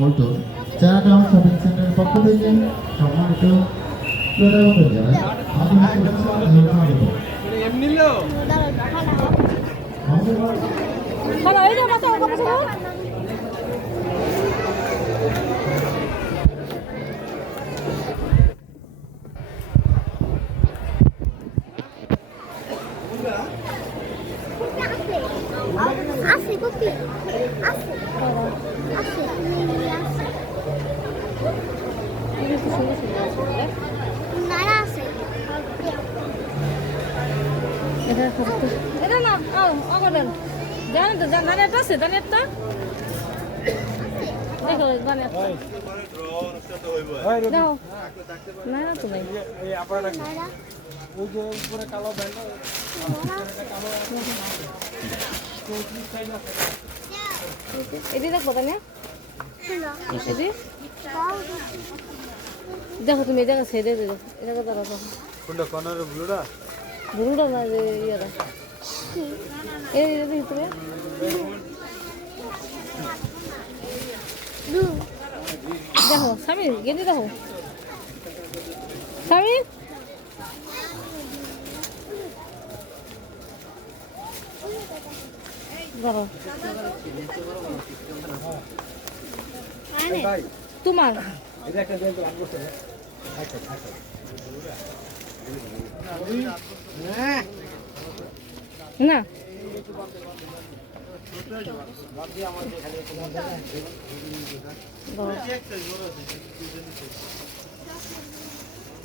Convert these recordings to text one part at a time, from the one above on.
Paltan চাটাউন shopping সেন্টারের পক্ষ থেকে সম্মানিত ক্রেতাগণ জানাই আন্তরিক শুভেচ্ছা ও স্বাগত। Así, copia. Así. Así. Nada así. এটা না অগরেন জানেন তো জানেন আছে জানেন তো দেখো জানেন দেখো না না তো নাই এই আপনারা ওই যে উপরে কালো ব্যান্ড এটি দেখো তাই এটি দেখো তুমি এটা ছেড়ে দে এটা কথা রাখো কোনটা কর্নারে ব্লুটা বুড়োটা না যে ইয়ারা এই ভিতরে দেখো স্বামী গেলি দেখো স্বামী ধরো তোমার এটা একটা দেন তো লাগবে না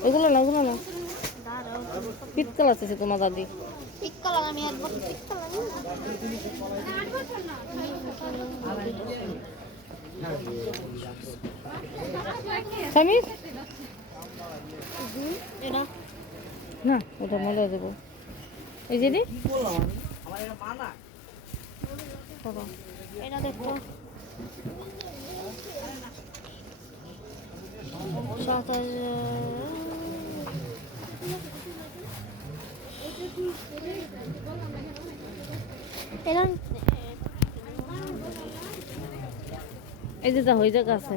এগুলো না এগুলো না পিতকাল আছে তোমার দাদি Piccolo la mia piccola. স্বামী Era. না ওটা মলে দেবো এই যে Era detto. Era. এই যে হয়ে যাক আছে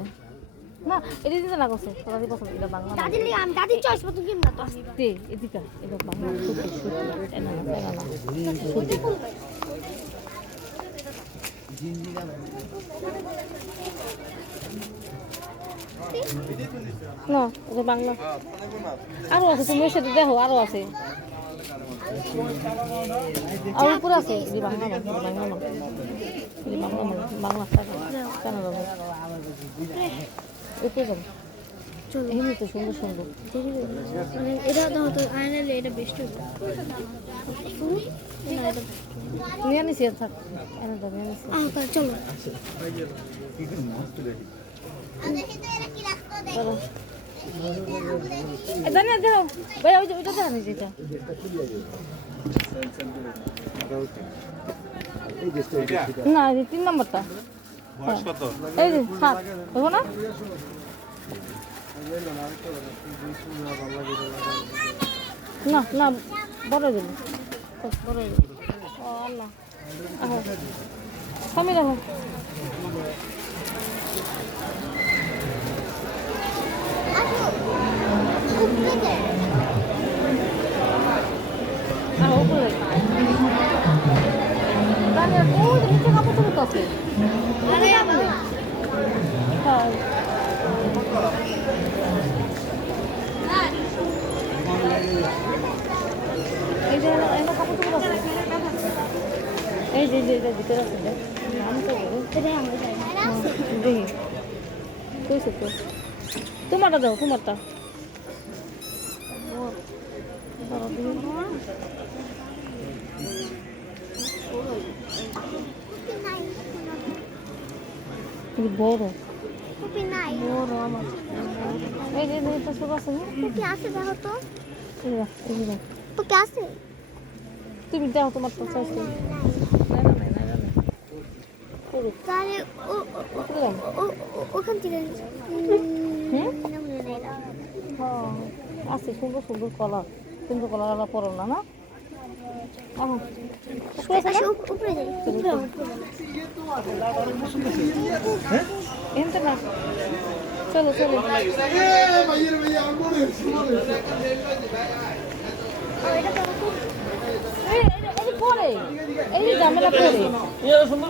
না এটা দিতে না করছে দাদি পছন্দ এটা বাংলা দাদি আমি দাদি চয়েস মতো কিন না তো তে এদিকে এটা বাংলা সত্যি সত্যি এটা না সত্যি না এটা বাংলা আরো আছে তুমি সাথে দেখো আরো আছে আর উপরে আছে এই বাংলা না বাংলা না এই বাংলা না বাংলা টাকা কেন যাবো উপরে যাবো এমনি তো সুন্দর সুন্দর মানে এটা দাও তো আয়নালে এটা বেস্ট নিয়ে নিছি থাক এনে দাও নিয়ে নিছি তাহলে চলো চলো জানি দেখো ভাই ওই যে ওইটা দেখা নিয়েছি এটা না এই 3 নম্বরটা এই যে হাত দেখো না না না বড় গেল বড় গেল ও আল্লাহ স্বামী দেখো উপরে দাঁড়িয়ে ওই নিচে কাপড় চোপড় তো আছে হ্যাঁ এই যে এনে কাপড় চোপড় আছে এই যে যে ভিতরে আছে নাম তো দেখি কইছে তো তোমারটা দাও তোমারটা বড় কপি নাই বড় আমার এই যে এটা ছোট আছে না কপি আছে দেখো তো এই যে কপি আছে তুমি দাও তোমার তো চাইছো না তাহলে ওখান থেকে আছে সুন্দর সুন্দর কলার সুন্দর কলার পরো না না আসো, উপরে যাই এখানটা না চলো চলো এই পরে এই যে ঝামেলা পরে সুন্দর